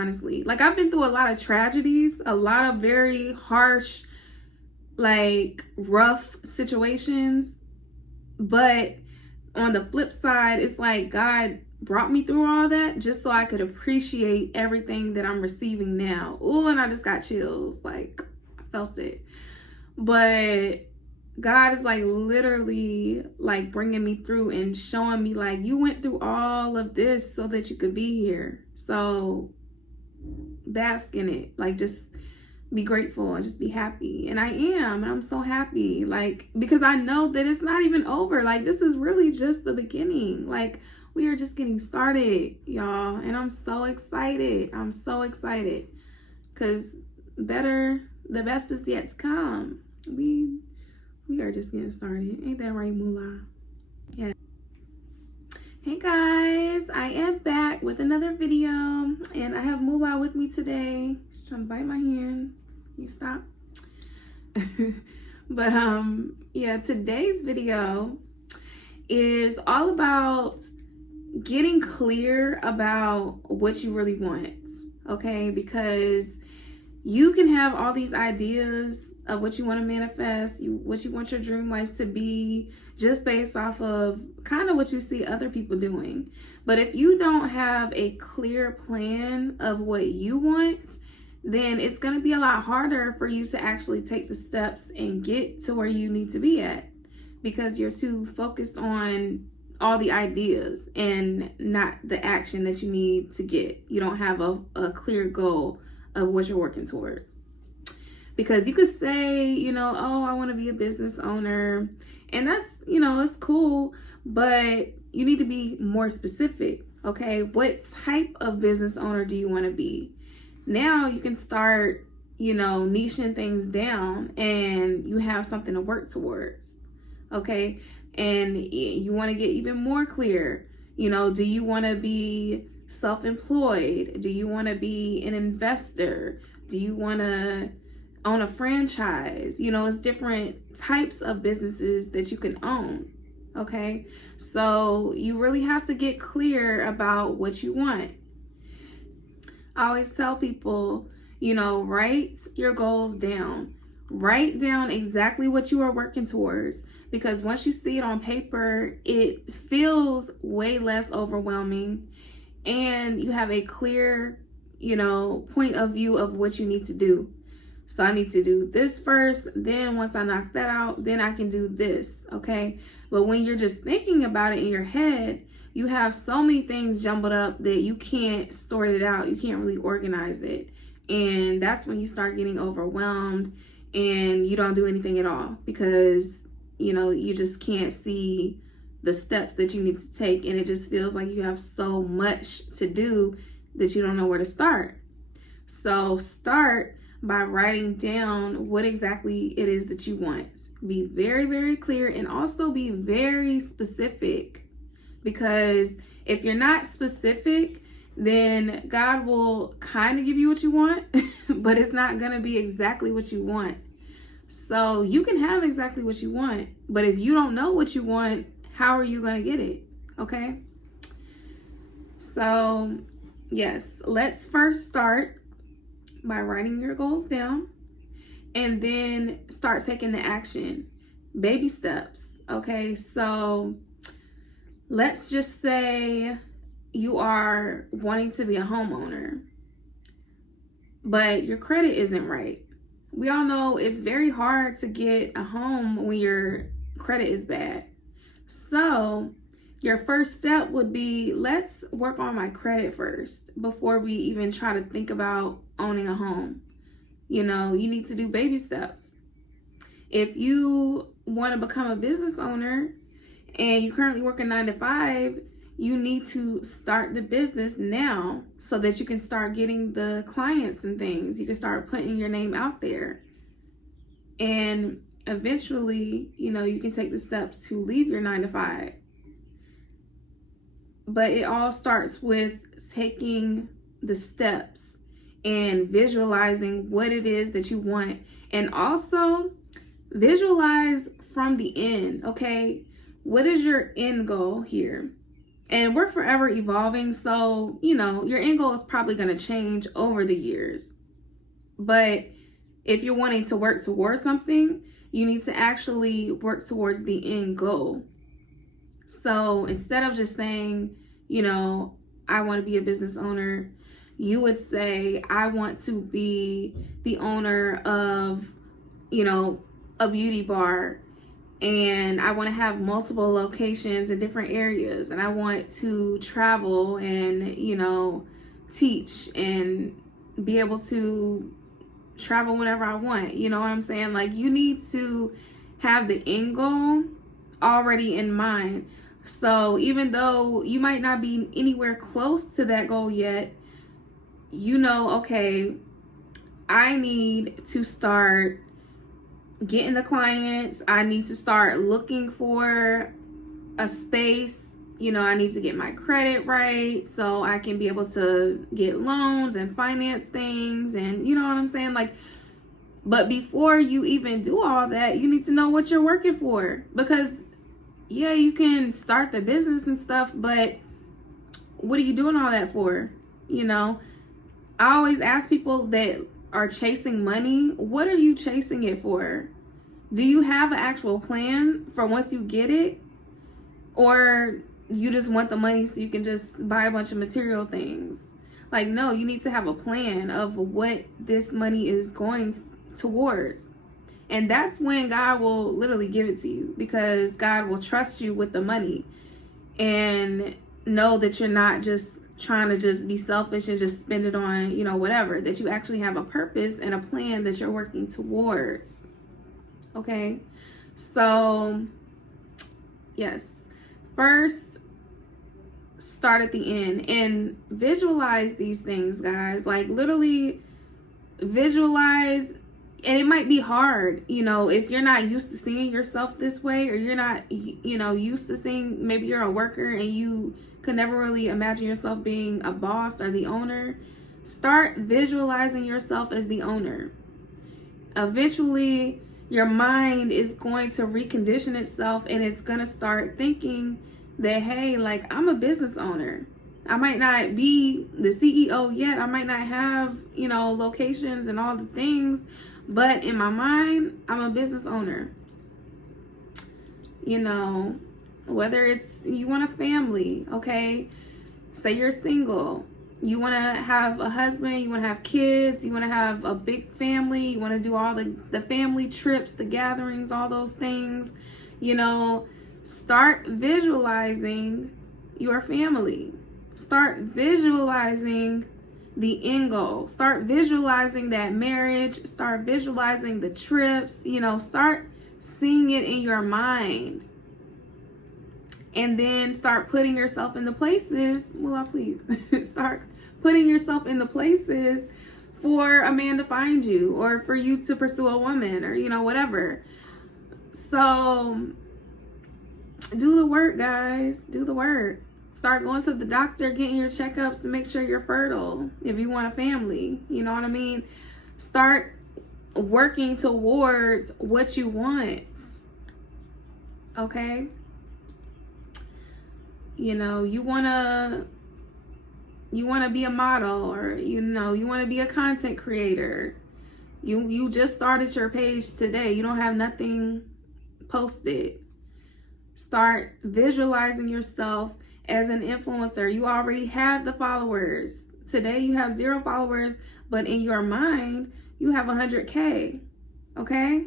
honestly. Like, I've been through a lot of tragedies, a lot of very harsh, like, rough situations. But on the flip side, it's like God brought me through all that just so I could appreciate everything that I'm receiving now. Ooh, and I just got chills. Like, I felt it. But God is like literally like bringing me through and showing me like, you went through all of this so that you could be here. So bask in it. Like, just be grateful and just be happy. And I am, and I'm so happy, like, because I know that it's not even over. Like, this is really just the beginning. Like, we are just getting started, y'all, and I'm so excited. I'm so excited because the best is yet to come. We are just getting started. Ain't that right, Moolah? Yeah. Hey guys, I am back with another video, and I have Moolah with me today. She's trying to bite my hand. You stop. But yeah, today's video is all about getting clear about what you really want, okay? Because you can have all these ideas of what you want to manifest, what you want your dream life to be, just based off of kind of what you see other people doing. But if you don't have a clear plan of what you want, then it's going to be a lot harder for you to actually take the steps and get to where you need to be at, because you're too focused on all the ideas and not the action that you need to get. You don't have a clear goal of what you're working towards. Because you could say, oh, I want to be a business owner, and that's, it's cool, but you need to be more specific. Okay, what type of business owner do you want to be? Now you can start, niching things down, and you have something to work towards. Okay, and you want to get even more clear. Do you want to be self-employed? Do you want to be an investor? Do you want to own a franchise? It's different types of businesses that you can own. Okay, so you really have to get clear about what you want. I always tell people, write your goals down. Write down exactly what you are working towards, because once you see it on paper, it feels way less overwhelming, and you have a clear, point of view of what you need to do. So I need to do this first, then once I knock that out, then I can do this, okay? But when you're just thinking about it in your head, you have so many things jumbled up that you can't sort it out. You can't really organize it. And that's when you start getting overwhelmed and you don't do anything at all, because, you just can't see the steps that you need to take. And it just feels like you have so much to do that you don't know where to start. So start by writing down what exactly it is that you want. Be very, very clear, and also be very specific. Because if you're not specific, then God will kind of give you what you want, but it's not going to be exactly what you want. So you can have exactly what you want, but if you don't know what you want, how are you going to get it? Okay? So yes, let's first start by writing your goals down, and then start taking the action. Baby steps. Okay, so let's just say you are wanting to be a homeowner, but your credit isn't right. We all know it's very hard to get a home when your credit is bad. So your first step would be, let's work on my credit first before we even try to think about owning a home. You need to do baby steps. If you want to become a business owner and you currently work a 9-to-5, you need to start the business now so that you can start getting the clients and things. You can start putting your name out there. And eventually, you can take the steps to leave your 9-to-5. But it all starts with taking the steps and visualizing what it is that you want. And also visualize from the end, okay? What is your end goal here? And we're forever evolving. So, you know, your end goal is probably going to change over the years. But if you're wanting to work towards something, you need to actually work towards the end goal. So instead of just saying, you know, I want to be a business owner, you would say, I want to be the owner of, you know, a beauty bar, and I want to have multiple locations in different areas, and I want to travel and, you know, teach and be able to travel whenever I want. You know what I'm saying? Like, you need to have the end goal already in mind. So even though you might not be anywhere close to that goal yet, you know, okay, I need to start getting the clients. I need to start looking for a space. You know, I need to get my credit right so I can be able to get loans and finance things. And you know what I'm saying? Like, but before you even do all that, you need to know what you're working for. Because yeah, you can start the business and stuff, but what are you doing all that for? You know, I always ask people that are chasing money, what are you chasing it for? Do you have an actual plan for once you get it? Or you just want the money so you can just buy a bunch of material things? Like, no, you need to have a plan of what this money is going towards. And that's when God will literally give it to you, because God will trust you with the money and know that you're not just trying to just be selfish and just spend it on, you know, whatever, that you actually have a purpose and a plan that you're working towards. Okay. So yes, first start at the end and visualize these things, guys. Like, literally visualize. And it might be hard, you know, if you're not used to seeing yourself this way, or you're not, you know, used to seeing, maybe you're a worker and you could never really imagine yourself being a boss or the owner. Start visualizing yourself as the owner. Eventually, your mind is going to recondition itself, and it's going to start thinking that, hey, like, I'm a business owner. I might not be the CEO yet. I might not have, you know, locations and all the things. But in my mind, I'm a business owner. You know, whether it's you want a family, okay? Say you're single. You want to have a husband. You want to have kids. You want to have a big family. You want to do all the family trips, the gatherings, all those things. You know, start visualizing your family. Start visualizing the end goal. Start visualizing that marriage. Start visualizing the trips. You know, start seeing it in your mind. And then start putting yourself in the places. Will I please? Start putting yourself in the places for a man to find you, or for you to pursue a woman, or, you know, whatever. So do the work, guys. Do the work. Start going to the doctor, getting your checkups to make sure you're fertile if you want a family. You know what I mean? Start working towards what you want. Okay? You know, you want to be a model, or, you know, you want to be a content creator. You just started your page today. You don't have nothing posted. Start visualizing yourself as an influencer. You already have the followers. Today you have 0 followers, but in your mind you have 100K. Okay?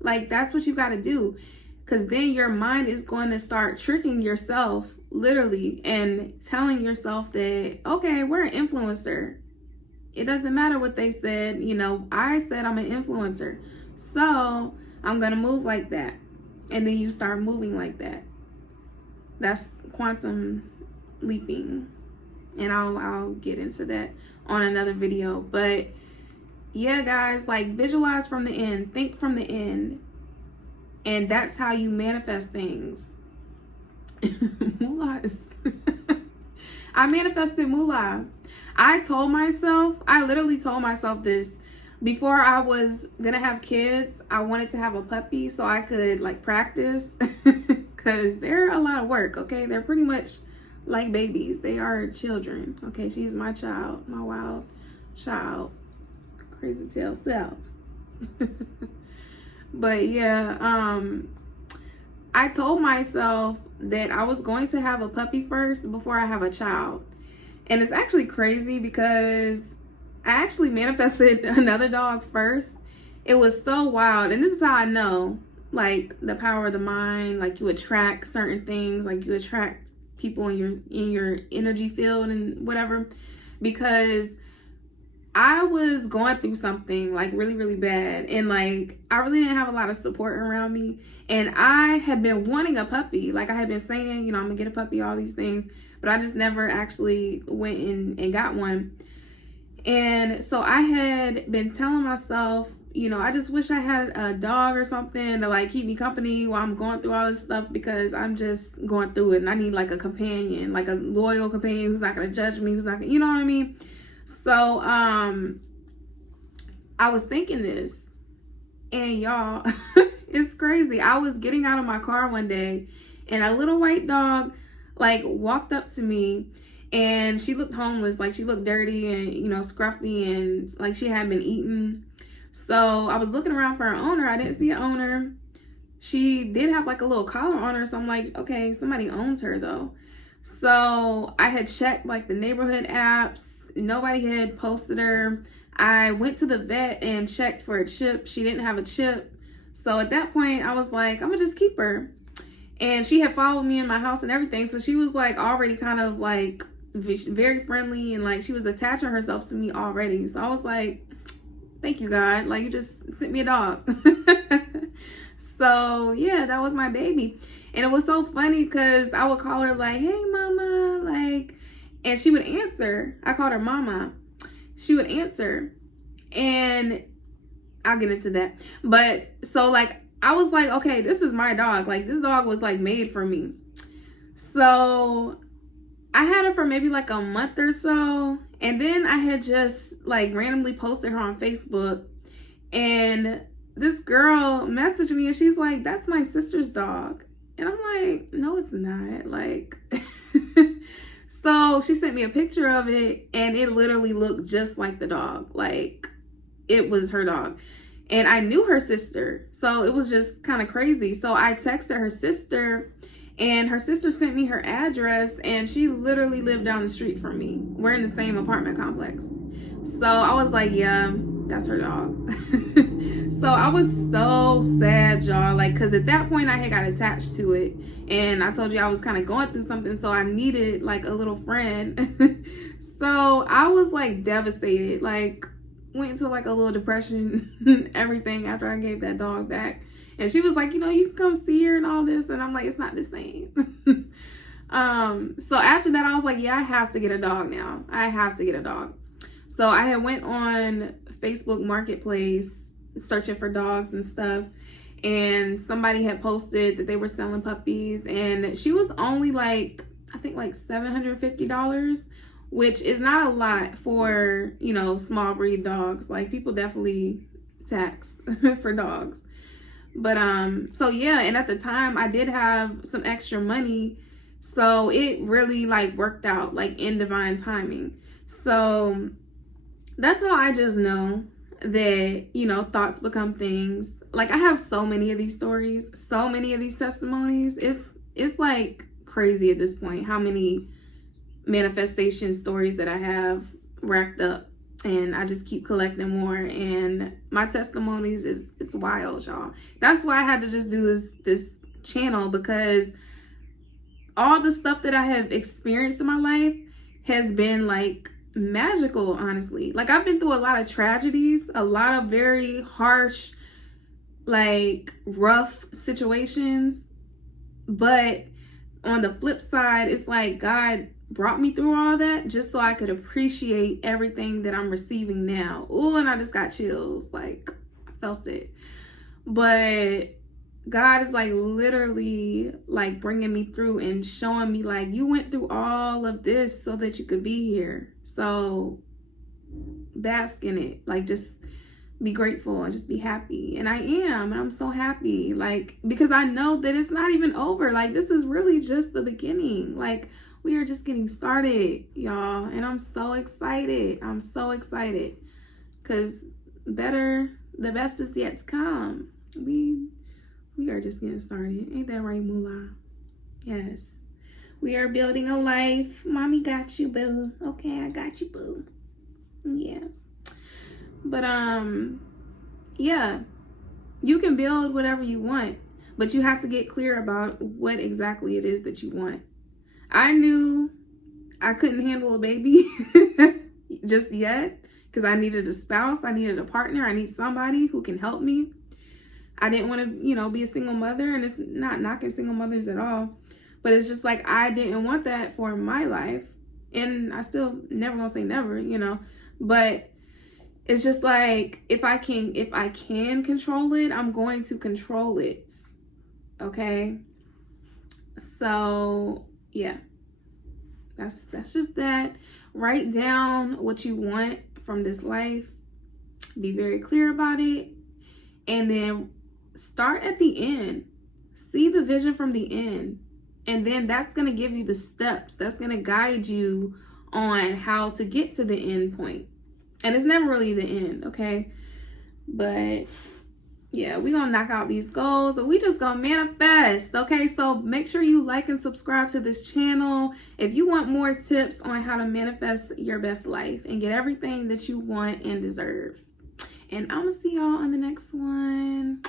Like, that's what you got to do, because then your mind is going to start tricking yourself, literally, and telling yourself that, okay, we're an influencer. It doesn't matter what they said. You know, I said I'm an influencer, so I'm going to move like that. And then you start moving like that. That's quantum leaping, and I'll get into that on another video. But yeah, guys, like, visualize from the end, think from the end, and that's how you manifest things. Moolah is I manifested moolah. I literally told myself this before I was gonna have kids. I wanted to have a puppy so I could, like, practice because they're a lot of work. Okay, they're pretty much like babies. They are children. Okay, she's my child, my wild child, crazy tail self. But yeah, I told myself that I was going to have a puppy first before I have a child. And it's actually crazy because I actually manifested another dog first. It was so wild. And this is how I know, like, the power of the mind. Like, you attract certain things. Like, you attract people in your energy field and whatever. Because I was going through something, like, really, really bad. And, like, I really didn't have a lot of support around me. And I had been wanting a puppy. Like, I had been saying, you know, I'm going to get a puppy, all these things. But I just never actually went and got one. And so I had been telling myself, you know, I just wish I had a dog or something to, like, keep me company while I'm going through all this stuff, because I'm just going through it and I need, like, a companion, like a loyal companion who's not going to judge me, who's not gonna, you know what I mean? So I was thinking this, and y'all, it's crazy. I was getting out of my car one day and a little white dog, like, walked up to me. And she looked homeless, like she looked dirty and, you know, scruffy, and like she hadn't been eaten. So I was looking around for an owner. I didn't see an owner. She did have like a little collar on her. So I'm like, okay, somebody owns her though. So I had checked like the neighborhood apps. Nobody had posted her. I went to the vet and checked for a chip. She didn't have a chip. So at that point I was like, I'm gonna just keep her. And she had followed me in my house and everything. So she was like already kind of like very friendly, and like she was attaching herself to me already. So I was like, thank you, God, like you just sent me a dog. So yeah, that was my baby. And it was so funny because I would call her like, hey mama, like, and she would answer. I called her mama. She would answer, and I'll get into that. But so like I was like, okay, this is my dog. Like this dog was like made for me. So I had her for maybe like a month or so. And then I had just like randomly posted her on Facebook. And this girl messaged me and she's like, that's my sister's dog. And I'm like, no, it's not. Like, so she sent me a picture of it and it literally looked just like the dog. Like it was her dog. And I knew her sister. So it was just kind of crazy. So I texted her sister, and her sister sent me her address, and she literally lived down the street from me. We're in the same apartment complex. So I was like, yeah, that's her dog. So I was so sad, y'all. Like, because at that point I had got attached to it. And I told you I was kind of going through something. So I needed like a little friend. So I was like devastated. Like, went into like a little depression, everything, after I gave that dog back. And she was like, you know, you can come see her and all this. And I'm like, it's not the same. So after that, I was like, yeah, I have to get a dog now. I have to get a dog. So I had went on Facebook Marketplace searching for dogs and stuff. And somebody had posted that they were selling puppies. And she was only like, I think like $750, which is not a lot for, you know, small breed dogs. Like people definitely tax for dogs. But so yeah, and at the time I did have some extra money, so it really like worked out like in divine timing. So that's how I just know that, you know, thoughts become things. Like I have so many of these stories, so many of these testimonies. It's like crazy at this point how many manifestation stories that I have racked up, and I just keep collecting more. And my testimonies it's wild, y'all. That's why I had to just do this channel, because all the stuff that I have experienced in my life has been like magical, honestly. Like I've been through a lot of tragedies, a lot of very harsh, like rough situations, but on the flip side, it's like God brought me through all that just so I could appreciate everything that I'm receiving now. Ooh, and I just got chills. Like, I felt it. But God is like literally like bringing me through and showing me like, you went through all of this so that you could be here. So bask in it. Like, just be grateful and just be happy. And I am, and I'm so happy, like, because I know that it's not even over. Like, this is really just the beginning. Like, We are just getting started, y'all. And I'm so excited. I'm so excited. Because the best is yet to come. We are just getting started. Ain't that right, Moolah? Yes. We are building a life. Mommy got you, boo. Okay, I got you, boo. Yeah. But, yeah. You can build whatever you want, but you have to get clear about what exactly it is that you want. I knew I couldn't handle a baby just yet because I needed a spouse. I needed a partner. I need somebody who can help me. I didn't want to, be a single mother, and it's not knocking single mothers at all, but it's just like I didn't want that for my life, and I still never gonna say never, but it's just like if I can control it, I'm going to control it. Okay? So, yeah. That's just that. Write down what you want from this life. Be very clear about it. And then start at the end. See the vision from the end. And then that's going to give you the steps. That's going to guide you on how to get to the end point. And it's never really the end, okay? But yeah, we're going to knock out these goals and we just going to manifest, okay? So make sure you like and subscribe to this channel if you want more tips on how to manifest your best life and get everything that you want and deserve. And I'm going to see y'all on the next one.